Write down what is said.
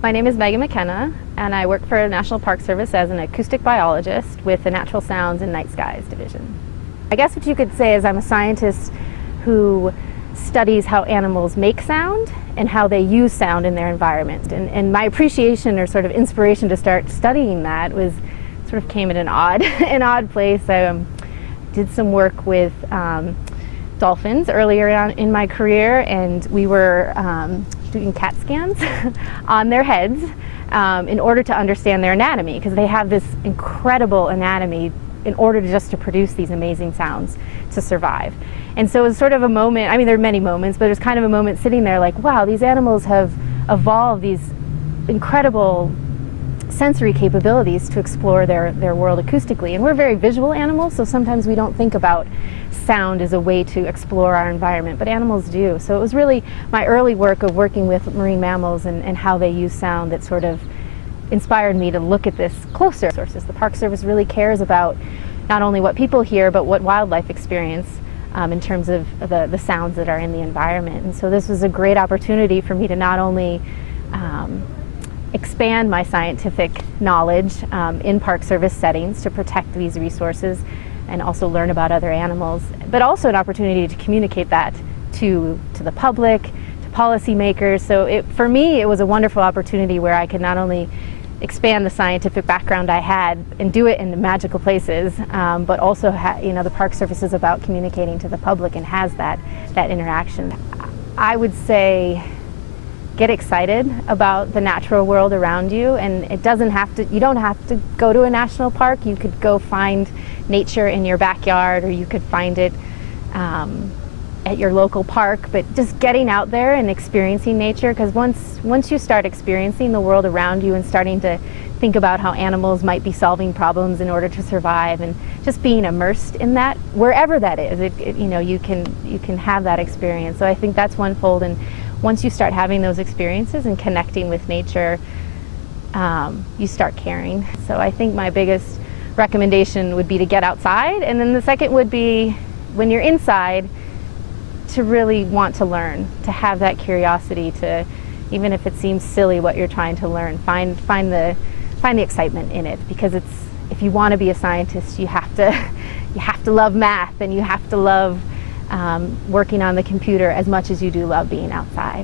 My name is Mckenna, and I work for the National Park Service as an acoustic biologist with the Natural Sounds and Night Skies Division. I guess what you could say is I'm a scientist who studies how animals make sound and how they use sound in their environment. And my appreciation or sort of inspiration to start studying that was sort of came at an odd place. I did some work with dolphins earlier on in my career, and we were doing CAT scans on their heads in order to understand their anatomy, because they have this incredible anatomy in order to produce these amazing sounds to survive. And so it was sort of a moment, I mean there are many moments, but it was kind of a moment sitting there like, wow, these animals have evolved these incredible sensory capabilities to explore their world acoustically. And we're very visual animals, so sometimes we don't think about sound as a way to explore our environment, but animals do. So it was really my early work of working with marine mammals and how they use sound that sort of inspired me to look at this closer. The Park Service really cares about not only what people hear, but what wildlife experience in terms of the sounds that are in the environment. And so this was a great opportunity for me to not only expand my scientific knowledge in Park Service settings to protect these resources and also learn about other animals, but also an opportunity to communicate that to the public, to policymakers. So for me, it was a wonderful opportunity where I could not only expand the scientific background I had and do it in the magical places, but also the Park Service is about communicating to the public and has that interaction. I would say get excited about the natural world around you, and you don't have to go to a national park. You could go find nature in your backyard, or you could find it at your local park, but just getting out there and experiencing nature, because once you start experiencing the world around you and starting to think about how animals might be solving problems in order to survive, and just being immersed in that, wherever that is, you can have that experience. So I think that's one fold, and once you start having those experiences and connecting with nature, you start caring. So I think my biggest recommendation would be to get outside, and then the second would be, when you're inside, to really want to learn, to have that curiosity, to, even if it seems silly what you're trying to learn, find the excitement in it, because if you want to be a scientist, you have to love math, and you have to love working on the computer as much as you do love being outside.